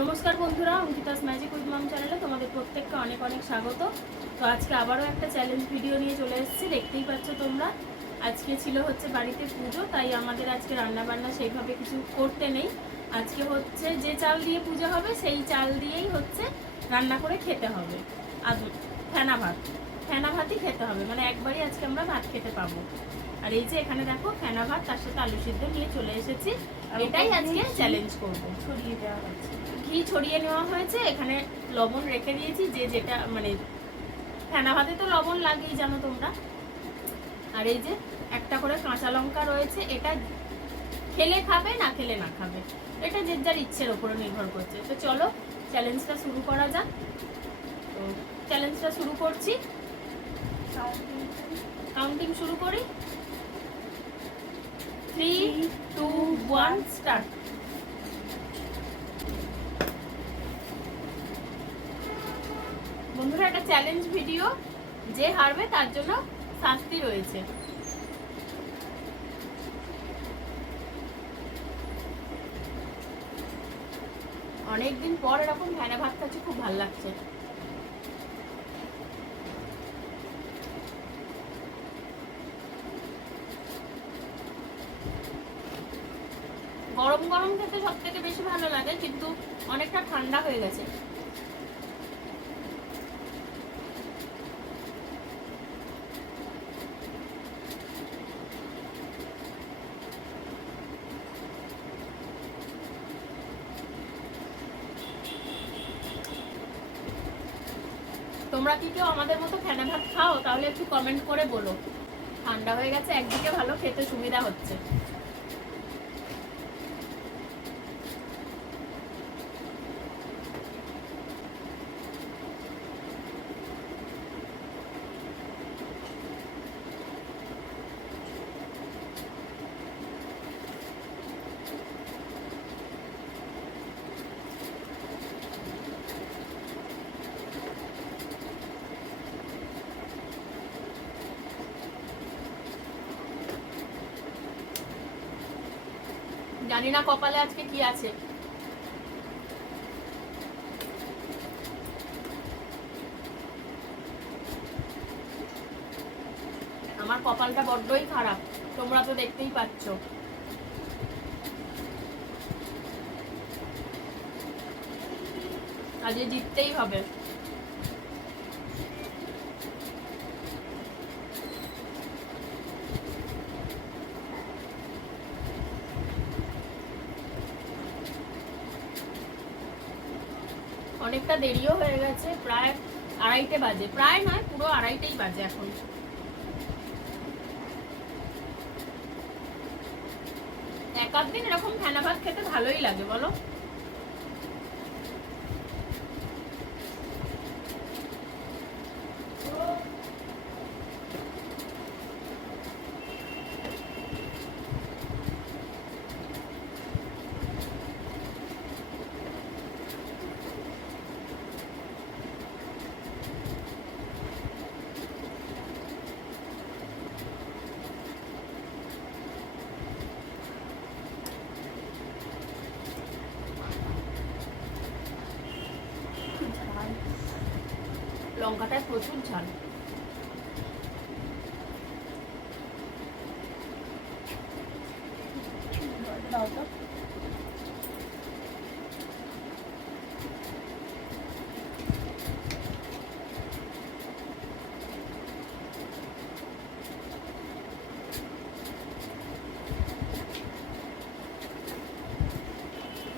নমস্কার বন্ধুরা Ankita's magic with মাম চ্যানেলে তোমাদের প্রত্যেককে অনেক অনেক স্বাগত। তো আজকে আবারও একটা চ্যালেঞ্জ ভিডিও নিয়ে চলে এসেছি দেখতেই পাচ্ছ তোমরা। আজকে ছিল হচ্ছে বাড়িতে পুজো তাই আমাদের আজকে রান্না বান্না সেইভাবে কিছু করতে নেই। আজকে হচ্ছে যে চাল দিয়ে পুজো হবে সেই চাল দিয়েই হচ্ছে রান্না করে খেতে হবে। আর ফেনা ভাত ফেনা ভাতই খেতে হবে মানে একবারই আজকে আমরা ভাত খেতে পাবো। আর এই যে এখানে দেখো ফেনা ভাত তার সাথে আলু সিদ্ধ নিয়ে চলে এসেছি। এটাই আজকে চ্যালেঞ্জ করব। ছড়িয়ে দেওয়া হচ্ছে। ঘি ছড়িয়ে নেওয়া হয়েছে, এখানে লবণ রেখে দিয়েছি, যে যেটা মানে ফেনা ভাতে তো লবণ লাগেই, জানো তোমরা? আর এই যে একটা করে কাঁচা লঙ্কা রয়েছে, এটা খেলে খাবে, না খেলে না খাবে? এটা যে যার ইচ্ছের ওপরে নির্ভর করছে। তো চলো চ্যালেঞ্জটা শুরু করা যাক। তো চ্যালেঞ্জটা শুরু করছি। কাউন্টিং শুরু করি। থ্রি টু ওয়ান স্টার্ট বন্ধুরা একটা চ্যালেঞ্জ ভিডিও যে হারবে তার জন্য শাস্তি রয়েছে। অনেকদিন পর এরকম ভ্যানা ভাত খাচ্ছি, খুব ভালো লাগছে। গরম গরম খেতে সব থেকে বেশি ভালো লাগে, কিন্তু অনেকটা ঠান্ডা হয়ে গেছে। তোমরা কি কেউ আমাদের মতো ফেনা ভাত খাও? তাহলে একটু কমেন্ট করে বলো। ঠান্ডা হয়ে গেছে, একদিকে ভালো, খেতে সুবিধা হচ্ছে। জানি না কপালে আজকে কি আছে। আমার কপালটা বড্ডই খারাপ, তোমরা তো দেখতেই পাচ্ছ। আজকে জিততেই হবে। অনেকটা দেরিও হয়ে গেছে, প্রায় আড়াইটে বাজে। প্রায় নয়, পুরো আড়াইটেই বাজে এখন। এক আধ দিন এরকম ফেনা ভাত খেতে ভালোই লাগে, বলো? লঙ্কাটায় প্রচুর ঝাল।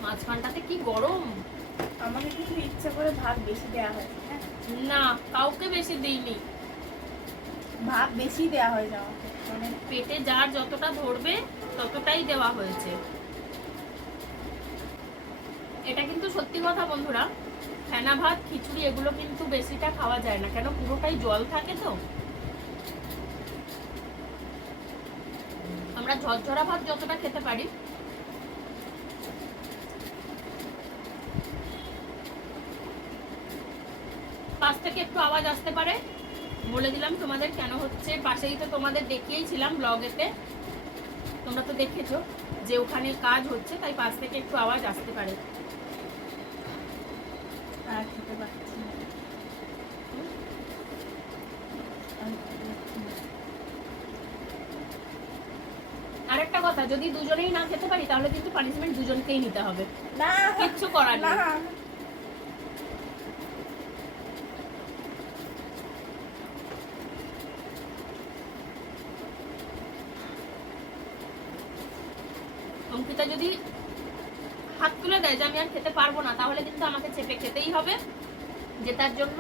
মাঝখানটাতে কি গরম? আমাকে কিন্তু ইচ্ছা করে ভাগ বেশি দেওয়া হ্যাঁ না কাউকে বেশি দেইনি। ভাত বেশি দেওয়া হয়েছে আমাকে মানে পেটে যার যতটা ধরবে ততটাই দেওয়া হয়েছে। এটা কিন্তু সত্যি কথা বন্ধুরা। ফেনা ভাত খিচুড়ি এগুলো কিন্তু বেশিটা খাওয়া যায় না। কেন পুরোটাই জল থাকে তো। আমরা ঝরঝরা ভাত যতটা খেতে পারি। পাশ থেকে একটু আওয়াজ আসতে পারে। বলে দিলাম তোমাদের কেন হচ্ছে পাশেই তো তোমাদের দেখিয়েছিলাম ব্লগেতে তোমরা তো দেখেছ যে ওখানে কাজ হচ্ছে তাই পাশ থেকে একটু আওয়াজ আসতে পারে। আর খেতে পারছি। আরেকটা কথা যদি দুজনেই না খেতে পারি তাহলে কিন্তু পানিশমেন্ট দুজনকেই নিতে হবে। না কিচ্ছু করার না। অঙ্কিতা যদি হাত তুলে দেয় যে আমি আর খেতে পারব না, তাহলে কিন্তু আমাকে চেপে খেতেই হবে। যেটার জন্য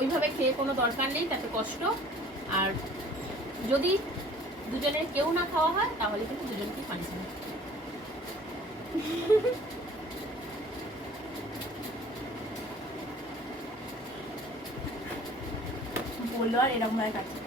ওইভাবে খেয়ে কোনো দরকার নেই, তাতে কষ্ট। আর যদি দুজনের কেউ না খাওয়া হয়, তাহলে কিন্তু দুজনকেই পানিশমেন্ট বলল আর এরকম কাটছে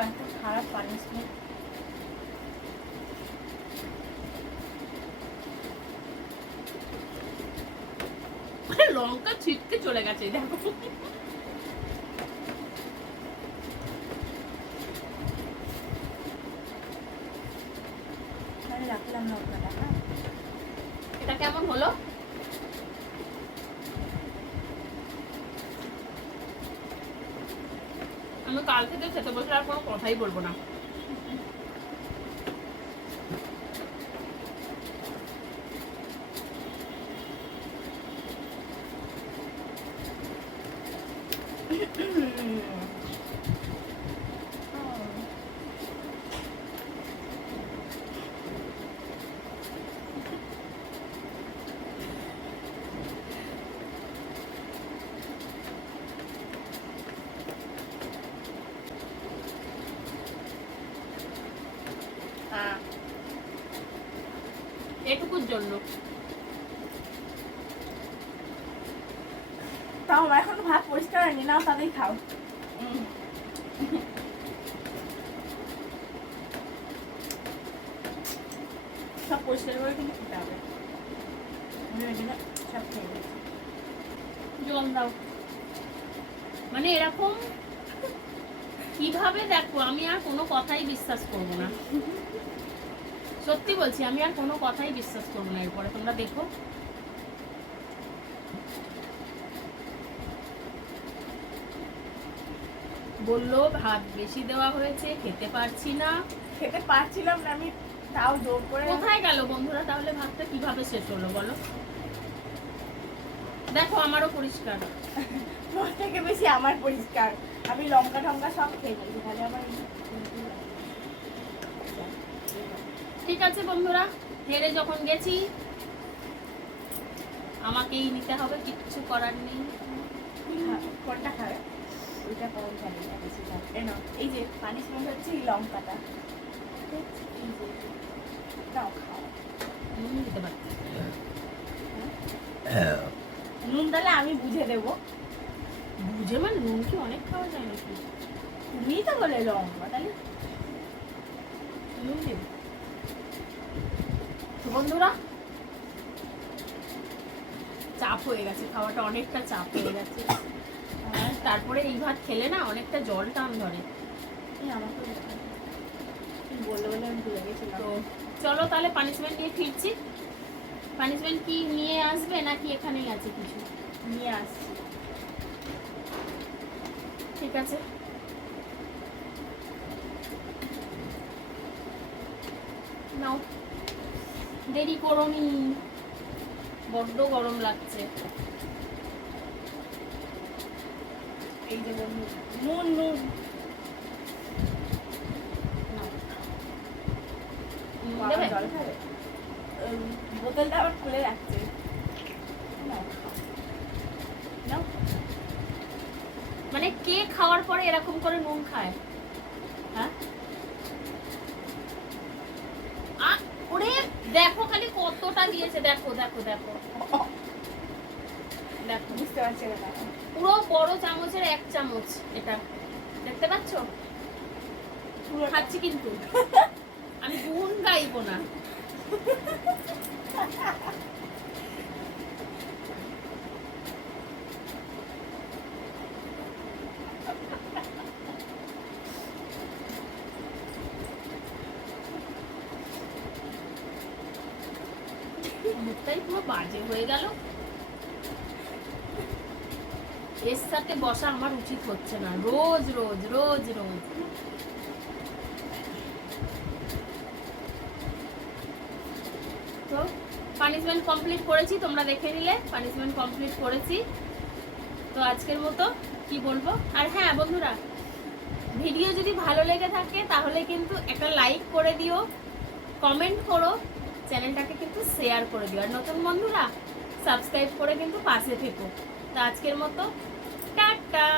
একটা খারাপ পানিশমেন্ট লঙ্কা ছিটকে চলে গেছে দেখো। রাখলাম ওটা হ্যাঁ? এটা কেমন হলো? কাল থেকে খেতে বসলে আর কোনো কথাই বলব না। হ্যাঁ এটুকুর জন্য। তাও এখন ভাত পরিষ্কার হয়নি নাও তাতেই খাও। সব পরিষ্কার করে কিন্তু খেতে হবে। সব খেয়ে জল দাও। মানে এরকম কীভাবে দেখো আমি আর কোনো কথাই বিশ্বাস করব না। সত্যি বলছি আমি আর কোনো কথাই বিশ্বাস করব না এরপরে তোমরা দেখো। বলল ভাত বেশি দেওয়া হয়েছে খেতে পারছি না। খেতে পারছিলাম না আমি তাও জোর করে কোথায় গেল বন্ধুরা? তাহলে ভাতটা কীভাবে শেষ হলো বলো? দেখো আমারও পরিষ্কার। থেকে বেশি আমার পরিষ্কার। আমি লঙ্কা টঙ্কা সব খেয়ে নিয়েছি তাহলে আমার ঠিক আছে বন্ধুরা। হেরে যখন গেছি আমাকেই নিতে হবে কিচ্ছু করার নেই। কোনটা খাবে? ওইটা কম খাবে? বেশি খাবে এই যে পানিশমেন্ট হচ্ছে এই লঙ্কাটা। নুন দিতে পারছি নুন তাহলে আমি বুঝে দেবো। বুঝে মানে নুন কি অনেক খাওয়া যায় নাকি? তুমি তো বলে লঙ্কা তাহলে নুন দেব। বন্ধুরা চাপ হয়ে গেছে খাওয়াটা অনেকটা চাপ হয়ে গেছে। আর তারপরে এই ভাত খেলে না অনেকটা জল টান ধরে। এই বললে বলে আমি ভুলে গেছিলাম। তো চলো তাহলে পানিশমেন্ট নিয়ে ফিরছি। পানিশমেন্ট কি নিয়ে আসবে নাকি এখানেই আছে কিছু? নিয়ে আসছি। ঠিক আছে। নাও। দেরি করোনি। বড্ড গরম লাগছে। এই যে নুন নুন বোতলটা আবার খুলে রাখছে। মানে কে খাওয়ার পরে এরকম করে নুন খায়? দেখো খালি কতটা দিয়েছে দেখো দেখো দেখো। দেখো। বুঝতে পারছি পুরো বড় চামচের এক চামচ এটা। দেখতে পাচ্ছ? পুরো খাচ্ছি কিন্তু। আমি গুণ গাইবো না। মুখটাই পুরো বাজে হয়ে গেল। এর সাথে বসা আমার উচিত হচ্ছে না। রোজ রোজ রোজ রোজ। তো পানিশমেন্ট কমপ্লিট করেছি, তোমরা দেখে নিলে। পানিশমেন্ট কমপ্লিট করেছি। তো আজকের মতো কি বলব? আর হ্যাঁ বন্ধুরা ভিডিও যদি ভালো লেগে থাকে, তাহলে কিন্তু একটা লাইক করে দিও কমেন্ট করো চ্যানেলটাকে কিন্তু শেয়ার করে দিও। আর নতুন বন্ধুরা সাবস্ক্রাইব করে কিন্তু পাশে থেকো। তো আজকের মতো, টাটা!